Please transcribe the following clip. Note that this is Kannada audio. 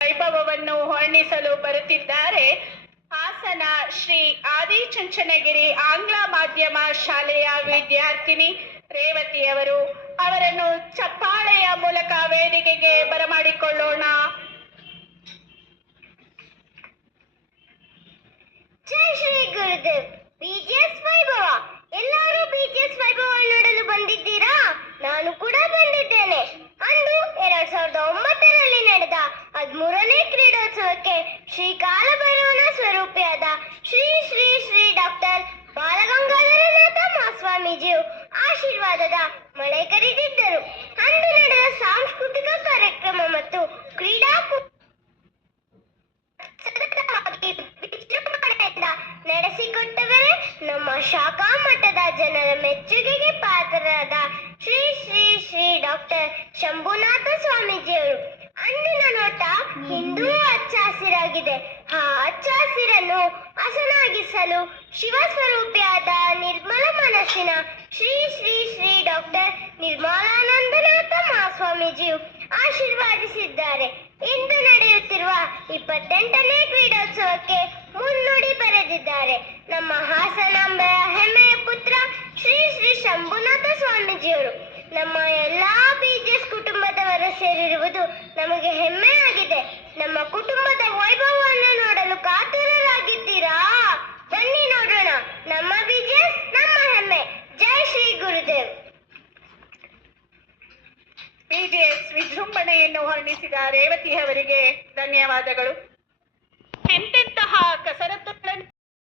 ವೈಭವವನ್ನು ವರ್ಣಿಸಲು ಬರುತ್ತಿದ್ದಾರೆ ಹಾಸನ ಶ್ರೀ ಆದಿಚುಂಚನಗಿರಿ ಆಂಗ್ಲ ಮಾಧ್ಯಮ ಶಾಲೆಯ ವಿದ್ಯಾರ್ಥಿನಿ ರೇವತಿಯವರು. ಅವರನ್ನು ಚಪ್ಪಾಳೆಯ ಮೂಲಕ ವೇದಿಕೆಗೆ ಬರಮಾಡಿಕೊಳ್ಳೋಣ. ಜೈ ಶ್ರೀ ಗುರುದೇವ್. ಬಿಜಿಎಸ್ ವೈಭವ. ಎಲ್ಲರೂ ಬಿಜಿಎಸ್ ವೈಭವ ನೋಡಲು ಬಂದಿದ್ದೀರಾ? ನಾನು ಕೂಡ ಬಂದಿದ್ದೇನೆ. ಅಂದು 2009ರಲ್ಲಿ ನಡೆದ 13ನೇ ಕ್ರೀಡೋತ್ಸವಕ್ಕೆ ಶ್ರೀ ಕಾಲಭೈರವನ ಸ್ವರೂಪಿಯಾದ ಶ್ರೀ ಶ್ರೀ ಶ್ರೀ ಡಾಕ್ಟರ್ ಬಾಲಗಂಗಾಧರನಾಥ ಮಹಾಸ್ವಾಮೀಜಿಯು ಆಶೀರ್ವಾದದ ಮಳೆ ಕರೆದಿದ್ದರು. ಅಂದು ನಡೆದ ಸಾಂಸ್ಕೃತಿಕ ಕಾರ್ಯಕ್ರಮ ಮತ್ತು ಕ್ರೀಡಾ ನಡೆಸಿಕೊಟ್ಟವರೇ ನಮ್ಮ ಶಾಖಾ ಮಠದ ಜನರ ಮೆಚ್ಚುಗೆಗೆ ಪಾತ್ರರಾದ ಶ್ರೀ ಶ್ರೀ ಶ್ರೀ ಡಾಕ್ಟರ್ ಶಂಭುನಾಥ ಸ್ವಾಮೀಜಿಯವರು. ಅಂದಿನ ನೋಟ ಹಿಂದೂ ಹಚ್ಚ ಹಸಿರಾಗಿದೆ. ಆ ಹಚ್ಚ ಹಸಿರನ್ನು ಹಸನಾಗಿಸಲು ಶಿವ ಸ್ವರೂಪಿಯಾದ ನಿರ್ಮಲ ಮನಸ್ಸಿನ ಶ್ರೀ ಶ್ರೀ ಶ್ರೀ ಡಾಕ್ಟರ್ ನಿರ್ಮಲಾನಂದನಾಥ ಮಹಾಸ್ವಾಮೀಜಿಯು ಆಶೀರ್ವಾದಿಸಿದ್ದಾರೆ. ಇಂದು ನಡೆಯುತ್ತಿರುವ 28ನೇ ಕ್ರೀಡೋತ್ಸವಕ್ಕೆ ಮುನ್ನುಡಿ ಬರೆದಿದ್ದಾರೆ. ನಮ್ಮ ಹಾಸನಾಂಬೆಯ ಹೆಮ್ಮೆಯ ಪುತ್ರ ಶ್ರೀ ಶ್ರೀ ಶಂಭುನಾಥ ಸ್ವಾಮೀಜಿಯವರು. ನಮ್ಮ ಎಲ್ಲಾ ಬಿಜಿಎಸ್ ಕುಟುಂಬದವರು ಸೇರಿರುವುದು ನಮಗೆ ಹೆಮ್ಮೆಯಾಗಿದೆ. ನಮ್ಮ ಕುಟುಂಬದ ವೈಭವವನ್ನು ನೋಡಲು ಕಾತುರರಾಗಿದ್ದೀರಾ? ಬನ್ನಿ ನೋಡೋಣ. ನಮ್ಮ ಬಿಜಿಎಸ್, ನಮ್ಮ ಹೆಮ್ಮೆ. ಜೈ ಶ್ರೀ ಗುರುದೇವ್. ಬಿಜಿಎಸ್ ವಿಜೃಂಭಣೆಯನ್ನು ವರ್ಣಿಸಿದ ರೇವತಿ ಅವರಿಗೆ ಧನ್ಯವಾದಗಳು. ಎಂತೆಂತಹ ಕಸರತ್ತುಗಳನ್ನು